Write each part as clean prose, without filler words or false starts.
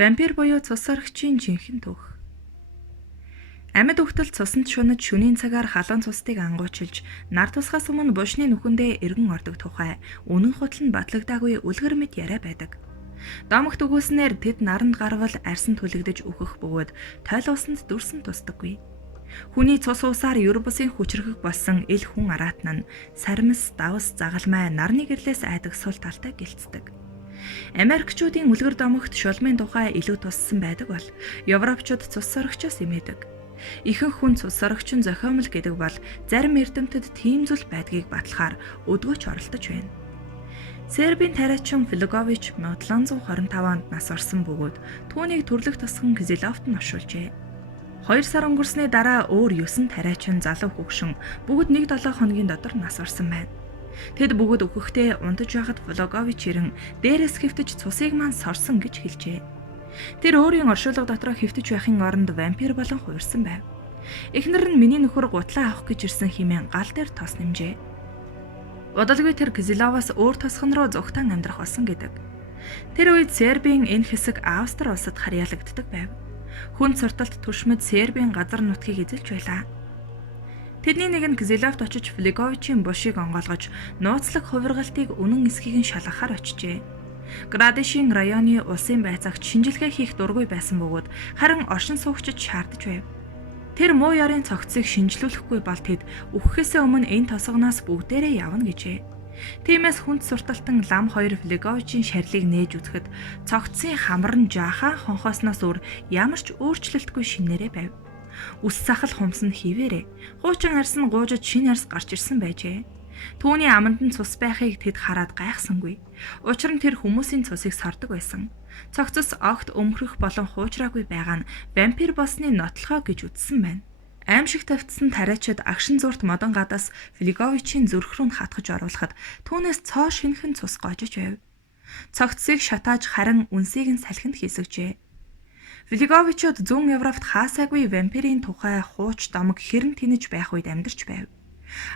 Вампир буюу цус оргичийн жинхэнэ түүх. Амьд үхтэл цуснд шунаж шөнийн цагаар халуун цустыг ангуучилж, нар тусгаас өмнө бушны нүхэндээ эргэн ордог тухай үнэн худал нь батлагдаагүй үлгэр мэт яриа байдаг. Домогт өгүүлснээр тэд наранд гарвал арьсан түлэгдэж үхэх бөгөөд тойл усанд дүрсэн тусдаггүй. Хүний цус уусаар ер бусын хүчрхэг болсон ил хүн араатан нь сармис, давс, загалмай нарны гэрлээс айдаг сул талтай гэлцдэг. Америкчуудын үлгэр домогт шулмын тухай илүү туссан байдаг бол Европчууд цус сорогчоос имээдэг. Ихэнх хүн цус сорогчин зохиомл гэдэг бол зарим эрдэмтэд тийм зүйл байдгийг батлахаар өдгөөч оролдож байна. Сербийн тариачин Филигович 1725 онд нас орсон бөгөөд түүнийг төрлөх тусган Кизиловт нь оршуулжээ. 2 сар өнгөрсний дараа өөр 9 тариачин залуу хөгшин бүгд 1-7 хоногийн дотор нас орсон байна. Тэд бүгд өгөхдөө унтаж байхад Филигович ирэн дээрээс хэвтэж цусыг маань сорсон гэж хэлжээ. Тэр өөрийн оршуулга дотроо хэвтэж байхын оронд вампир болон хуурсан байв. Эхнэр нь миний нөхөр гутлаа авах гэж ирсэн хэмээн гал дээр тос нэмжээ. Удалгүй тэр Кизиловоос өөр тосхон руу зүгтэн амьдрах болсон гэдэг. Тэр үед Сербийн энэ хэсэг Австри улсад харьяалагддаг байв. Хүн сурталт түшмэд Сербийн газар нутгийг эзэлж байлаа. Тэдний нэг нь Кизиловт очиж Филиговичийн бушийг онгойлгож, нууцлаг хувиргалтыг үнэн эсхийг нь шалгахаар очжээ. Градишийн районы улсын байцаагч шинжилгээ хийх дургүй байсан бөгөөд харин оршин суугчид шаардж байв. Тэр муу ёрын цогцыг шинжлүүлэхгүй бол тэд үхэхээс өмнө энэ тосгоноос бүгдээрээ явна гэжээ. Тиймээс хүнд сурталтан лам хоёр Филиговичийн шарилыг нээж үзэхэд цогцсын хамар нь жаахан хонхоосноос өөр ямар ч өөрчлөлтгүй шинээрээ байв. Үс сахал хумс нь хിവэрэ. Хуучин арьс нь гуужиж шинэ арьс гарч ирсэн байжээ. Түүний аманд нь цус байхыг тэд хараад гайхсангүй. Учир нь тэр хүмүүсийн цусыг сордог байсан. Цогцос огт өмхрөх болон хуучраагүй байгаа нь вампир болсны нотлохоо гэж үзсэн байна. Аимшиг тавьдсан тариачид агшин зурт модон гадаас Филиговичийн зүрх рүү хатгаж оруулахад түүнээс цоо шинхэн цус гоожиж байв. Цогцсыг шатааж харин үнсийг нь салхинд хийсгэжээ. Филиговичууд зүүн Европт хаасаагүй вампирийн тухай хууч домог хэрэн тэнэж байх үед амьдарч байв.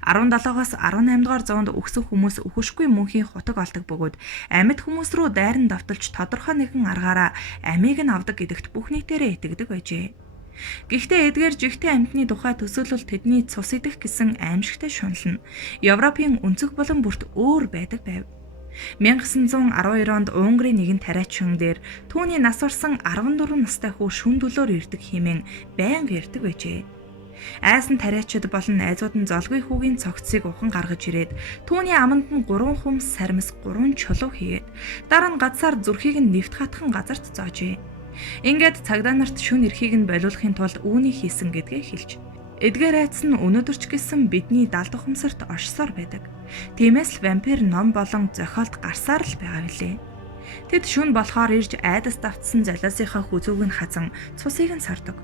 17-оос 18 дугаар зуунд өгсөн хүмүүс үхэшгүй мөнхийн хутаг олдог бөгөөд амьд хүмүүс рүү дайран давталж тодорхой нэгэн аргаараа амийг нь авдаг гэдэгт бүх нийтээрээ итгэдэг байжээ. Гэхдээ эдгээр жигтэй амьтны тухай төсөөлөл тэдний цус идэх гэсэн аимшигтай шунал нь Европын өнцөг болон бүрт өөр байдаг байв. 1912 онд Унгарын нэгэн тариачин дээр түүний нас орсон 14 настай хүү шүн дөлөөр ирдэг хэмээн байнга ярьдаг байжээ. Айсан тариачид болон найзууд нь золгүй хүүгийн цогцсыг ухан гаргаж ирээд түүний аманд нь 3 хумс сармис 3 чулуу хийгээд дараа нь гадсаар зүрхийг нь нэвт хатхан газарт зоожээ. Ингээд цагдаа нарт шүн эрхийг нь болиулахын тулд үүнийг хийсэн гэдгээ хэлж. Эдгээр айц нь өнөөдөр ч гэсэн бидний далд ухамсарт оршсоор байдаг. Тиймээс л вампир ном болон зохиолт гарсаар л байгаа билээ. Тэд шүн болохоор ирж айдас давтсан залуусынхаа хүзүүг нь хазан цусыг нь сардаг.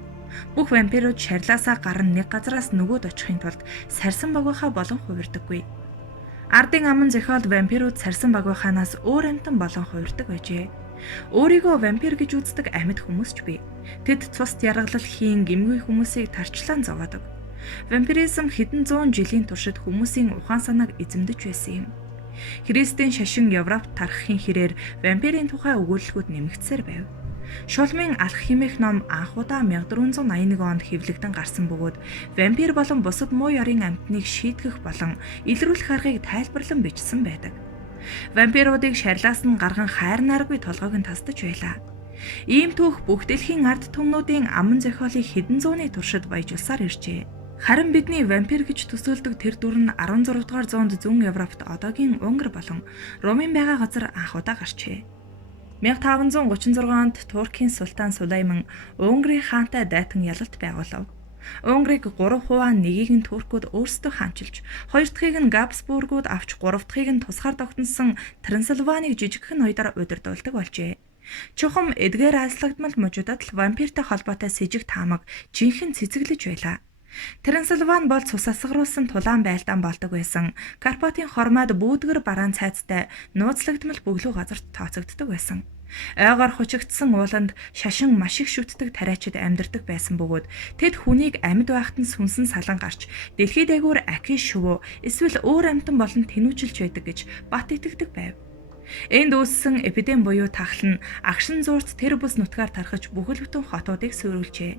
Бүх вампирууд шарлаасаа гарan нэг газараас нөгөөд очихын тулд сарсан багийнхаа болон хувирдаггүй. Ардын аман зохиол вампирууд сарсан багийнхаанаас өөр амтан болон хувирдаг байжээ. Өөрийгөө вампир гэж үздэг амьд хүмүүс ч бий. Тэд цуст яргалал хийн гэмгүй хүмүүсийг тарчлан зовоодог. Вампиризм хэдэн зуун жилийн туршид хүмүүсийн ухаан санааг эзэмдэж байсан юм. Христийн шашин Европт тархахын хэрээр вампирийн тухай өгүүлэлгүүд нэмэгдсээр байв. Шулмын алх химэх ном анх удаа 1481 онд хэвлэгдэн гарсан бөгөөд вампир болон бусад муу ёрын амьтныг шийтгэх болон илрүүлэх аргыг тайлбарлан бичсэн байдаг. Вампируудыг шарлаас нь гарган хайр наргүй толгойг нь тасдаж байлаа. Ийм түүх бүх дэлхийн ард түмнүүдийн аман зохиолыг хэдэн зууны туршид баяжуулсаар иржээ. Харин бидний вампир гэж төсөөлдөг тэр дүр нь 16 дугаар зуунд зүүн Европт одоогийн Унгар болон Румын байгаа газар анх удаа гарчээ. 1536 онд Туркийн султан Сулайман Унгарын хаантай дайтан ялалт байгуулав. Унгрыг 3 хуваа нэгийг нь туркууд өөрсдөө хаанчилж, 2 дахьыг нь Габсбургууд авч 3 дахьыг нь тусгаар тогтносон Трансильваныг жижигхэн ноёдоор удирдуулдаг болжээ. Чухам эдгээр айслагдмал мужуудад л вампиртай холбоотой с ิจ таамаг жинхэнэ цэцэглэж байлаа. Трансильван бол цус асгаруулсан тулаан байлдаан болдог байсан. Карпатын хормойд бүүдгэр бараан цайцтай нууцлагдмал бөглөө газарт тооцогддог байсан. Ойгоор хучигдсан ууланд шашин маш их шүтдэг тариачид амьдардаг байсан бөгөөд тэд хүнийг амьд байхад нь сүнсэн салан гарч дэлхий дээгүүр ахи шувуу эсвэл өөр амьтан болон тэнүүжилж байдаг гэж бат итгэдэг байв. Энд үүссэн эпидеми буюу тахал нь агшин зуурт тэр бус нутгаар тархаж бүхэл бүтэн хотуудыг сөөрүүлжээ.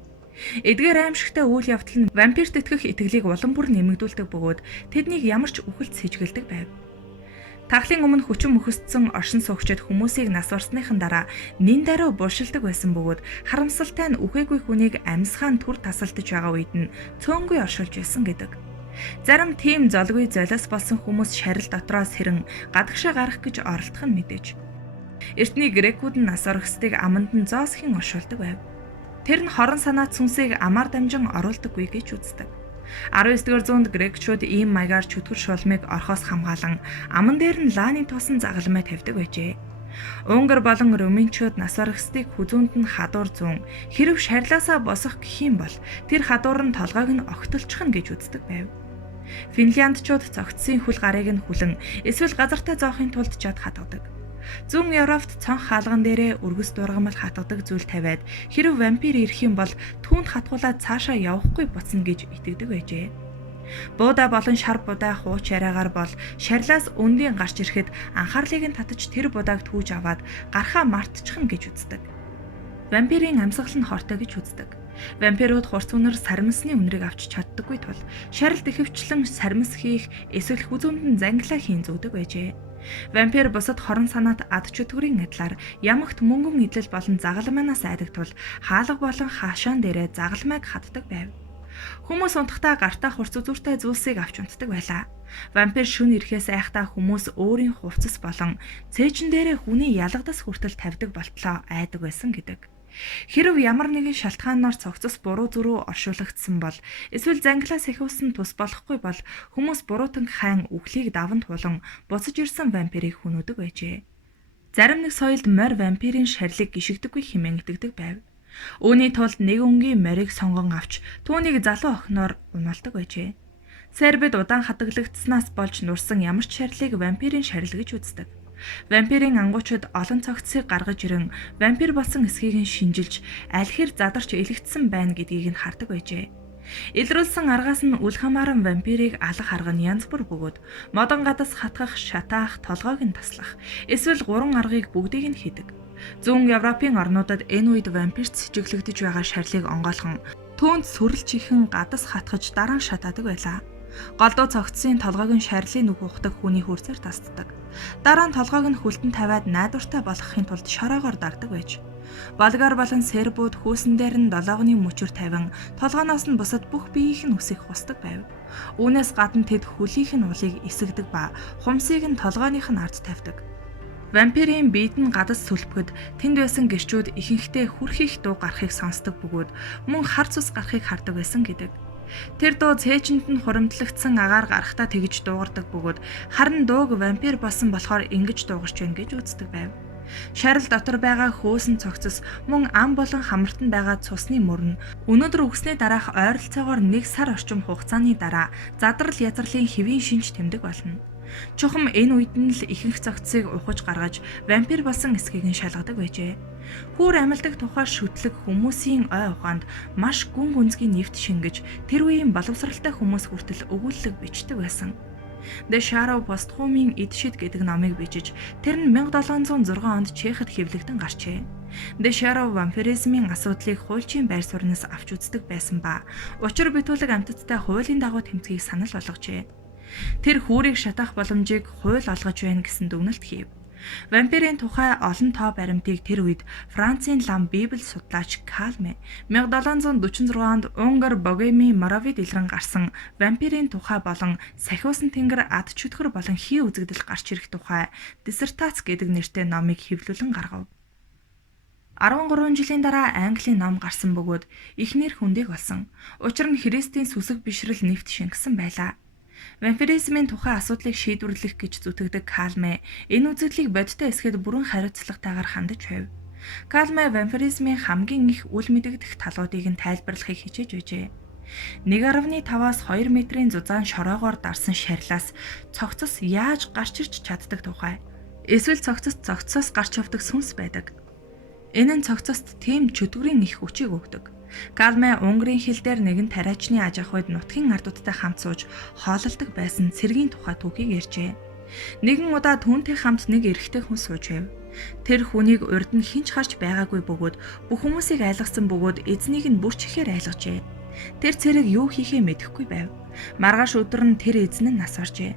Эдгээр аимшигтай үйл явдал нь вампирт итгэх итгэлийг улам бүр нэмэгдүүлдэг бөгөөд тэднийг ямар ч үхэлд сэжгэлдэг байв. Тахлын өмнө хүчин мөхөсцсөн оршин суугчид хүмүүсийг нас барсныхан дараа нин даруй булшилдаг байсан бөгөөд харамсалтай нь үхээгүй хүнийг амьсгаан түр тасалдаж байгаа үед нь цөөнгүй оршуулж байсан гэдэг. Зарим тийм золгүй золиос болсон хүмүүс шарил дотроос хэрэн гадагшаа гарах гэж оролдох нь мэдээж. Эртний грекүүд нь нас оргисдыг аманд нь зоосхийн оршуулдаг байв. Тэр нь хорон санаа цүнсийг амаар дамжин оруулдаггүй гэж үздэг. 19-р зуунд грекчууд ийм маягаар чөтгөр шулмыг орхоос хамгаалan аман дээр нь лааны тусан загалмай тавьдаг байжээ. Унгар болон румынчууд нас барагсдыг хүзүүнд нь хадуур зүүн хэрв шарилаасаа босох гэх юм бол тэр хадуур нь толгойг нь огтолчихно гэж үздэг байв. Финляндчууд цогцсын хүл гарыг нь хүлэн эсвэл газартаа зоохын тулд жад хатгадаг. Зүүн Европт цонх хаалган дээрээ өргөс дургамал хатгадаг зүйл тавиад хэрв вампир ирэх юм бол түүнд хатгуулаад цаашаа явахгүй буцна гэж итгэдэг байжээ. Буудаа болон шар будаа хууч яриагаар бол шарилаас өндийн гарч ирэхэд анхаарлыг нь татаж тэр будааг түүж аваад гархаа мартчихна гэж үздэг. Вампирийн амьсгал нь хортой гэж үздэг. Вампирууд хурц үнэр сармисны үнэрийг авч чаддаггүй тул шарилт ихэвчлэн сармис хийх эсвэл хүзүүнд нь зангилаа хийн зүүдэг байжээ. Вампир бусад хорон санаат ад чөтгөрийн адилаар ямагт мөнгөн идэл болон загалмайнаас айдаг тул хаалга болон хаашаан дээрээ загалмайг хаддаг байв. Хүмүүс унтахдаа гартаа хурц үзүүртэй зүйлсийг авч унтдаг байлаа. Вампир шөнө ирэхээс айхдаа хүмүүс өөрийн хувцас болон цээжин дээрээ хүний ялгадас хүртэл тавьдаг болтлоо айдаг байсан гэдэг. Хэрв ямар нэгэн шалтгаанаар цогцос буруу зүрүү оршуулгдсан бол эсвэл зангилаас ихвсэн тус болохгүй бол хүмүүс буруутан хайн үхлийг даван туулан буцаж ирсэн вампирыг хүнөдөг байжээ. Зарим нэг соёлд морь вампирийн шарилыг гიშгдэггүй хэмээн итгэдэг байв. Үүний тулд нэг өнгийн морийг сонгон авч түүнийг залуу охиноор унуулдаг байжээ. Сербид удаан хатаглагдсанаас болж нурсан ямар ч шарилыг вампирийн шарил гэж үздэг. Вампирийн ангуучид олон цогцсыг гаргаж ирэн вампир болсон эсхийг нь шинжилж аль хэр задарч элэгдсэн байна гэдгийг нь хардаг байжээ. Илрүүлсэн аргаас нь үл хамааран вампирыг алах арга нь янз бүр бөгөөд модон гадас хатгах, шатаах, толгойг нь таслах эсвэл гурван аргыг бүгдийг нь хийдэг. Зүүн Европын орнуудад энэ үед вампирт сэжиглэгдэж байгаа шарлыг онгойлгон түүнд сүрэлж ихэн гадас хатгаж дараа нь шатаадаг байлаа. Голдуу цогцсын толгойг нь шарлын нүг ухдаг хүний хурцээр тасддаг. Дараа нь толгойг нь хүлтэн тавиад найдвартай болгохын тулд шороогоор дагдаг байж. Болгар болон сербууд хүүсэн дээр нь долоогны мөчөр тавин толгойноос нь бусад бүх биеийг нь үсэх хусдаг байв. Үүнээс гадна тэд хөлийнх нь улыг эсэгдэг ба хумсыг нь толгойных нь ард тавьдаг. Вампирийн биед нь гадас сүлбэхэд тэнд байсан гэрчүүд ихэнхдээ хүрхийх дуу гарахыг сонсдог бөгөөд мөн хар цус гарахыг хардаг байсан гэдэг. Тэр дуу цээжинд нь хуримтлагдсан агаар гарахтаа тэгж дуугардаг бөгөөд харин дууг вампир болсон болохоор ингэж дуугарч байна гэж үздэг байв. Шарил дотор байгаа хөөсөн цогцос мөн ам болон хамартанд байгаа цусны мөрөн өнөөдөр үгснээ дараах ойролцоогоор 1 сар орчим хугацааны дараа задрал язралын хэвийн шинж тэмдэг болно. Чухам энэ үед нь л ихэнх цогцсыг ухаж гаргаж вампир болсон эсхийг нь шалгадаг байжээ. Хүүр амилдаг тухай шүтлэг хүмүүсийн ой ухаанд маш гүн гүнзгий нэвт шингэж тэр үеийн боловсралтай хүмүүс хүртэл өгүүлэлэг бичдэг байсан. The Shadow Posthume-ийн Эд шид гэдэг номыг бичиж тэр нь 1706 онд Чехэд хэвлэгдэн гарчээ. The Shadow вампиризмын асуудлыг хуульчийн байр сууриас авч үздэг байсан ба учир битүүлэг амьтадтай хуулийн дагуу тэмцэхийг санал болгожээ. Тэр хүүрийг шатаах боломжийг хууль олгож байна гэсэн дүгнэлт хийв. Вампирийн тухай олон тоо баримтыг тэр үед Францын лам Библи судлаач Калме 1746 онд Унгар Богеми Моравид илрэн гарсан вампирийн тухай болон сахиусан тэнгэр ад чөтгөр болон хий үзэгдэл гарч ирэх тухай диссертац гэдэг нэртэй номыг хэвлүүлэн гаргав. 13 жилийн дараа Английн ном гарсан бөгөөд эхнэр хүндийг олсон. Учир нь Христийн сүсэг бишрэл нэвт шингэсэн байлаа. Вампиризмын тухай асуудлыг шийдвэрлэх гэж зүтгэдэг Калме энэ үзэгдлийг бодиттой эсгээд бүрэн хариуцлагатайгаар хандаж байв. Калме вампиризмын хамгийн их үл мэдэгдэх талуудыг нь тайлбарлахыг хичээж байжээ. 1.5-аас 2 метрийн зузаан шороогоор дарсан шарилаас цогцос яаж гарч ирж чаддаг тухай. Эсвэл цогцосоос гарч явдаг сүнс байдаг. Энэ нь цогцост тийм чөтгөрийн их хүчийг өгдөг. Калме Унгарын хил дээр нэгэн тариачны аж ахуйд нутгийн ардуудтай хамт сууж хоололдог байсан цэргийн тухай түүхийг ярьжээ. Нэгэн удаа түүнтэй хамт нэг эрэгтэй хүн сууж байв. Тэр хүнийг урд нь хинч харж байгаагүй бөгөөд бүх хүмүүсийг айлгасан бөгөөд эзнийг нь бүр чихээр айлгажээ. Тэр цэрэг юу хийхээ мэдэхгүй байв. Маргааш өдөр нь тэр эзэн нь нас оржээ.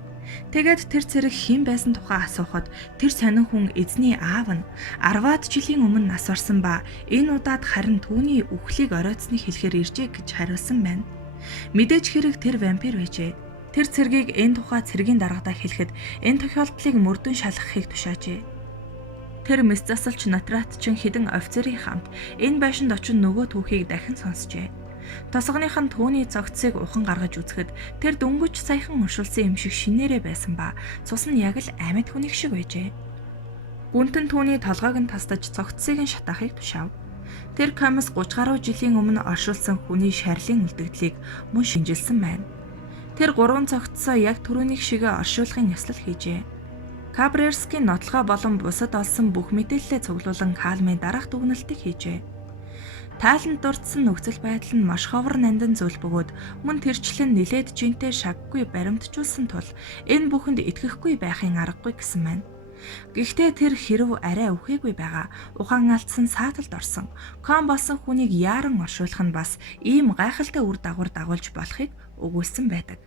Тэгээд тэр цэрэг хэн байсан тухай асуухад тэр сонин хүн эзний аав нь 10-аад жилийн өмнө нас орсон ба энэ удаад харин түүний үхлийг оройтсныг хэлэхээр иржээ гэж хариулсан байна. Мэдээж хэрэг тэр вампир байжээ. Тэр цэргийг энэ тухай цэргийн даргадаа хэлэхэд энэ тохиолдлыг мөрдөн шалгахыг тушаажээ. Тэр мэс засалч Нотратчин хідэн офицерийн хамт энэ байшинд очин нөгөө түүхийг дахин сонсжээ. Тосгоных нь түүний цогцыг ухан гаргаж үзэхэд тэр дөнгөж саяхан уншилсан юм шиг шинээрээ байсан ба цус нь яг л амьд хүнийг шиг байжээ. Гүнтэн түүний толгойг нь тастаж цогцыг нь шатаахыг тушаав. Тэр Камс 30 гаруй жилийн өмнө оршуулсан хүний шарлын үлдэгдлийг мөн шинжилсэн байна. Тэр 3 цогцсоо яг түрүүнийг шигээ оршуулгын ёслол хийжээ. Кабрерскийн нотлохоо болон бусад олсон бүх мэдээллээ цуглуулan Калмын дараах дүгнэлтийг хийжээ. Тайланд дурдсан нөхцөл байдал нь маш ховор нандин зүйл бөгөөд мөн тэрчлэн нилээд жинтэй шаггүй баримтжуулсан тул энэ бүхэнд итгэхгүй байхын аргагүй гэсэн байна. Гэхдээ тэр хэрв арай өвхөөгүй байгаа ухаан алдсан сааталд орсон ком болсон хүнийг яаран оршуулах нь бас ийм гайхалтай үр дагавар дагуулж болохыг өгүүлсэн байдаг.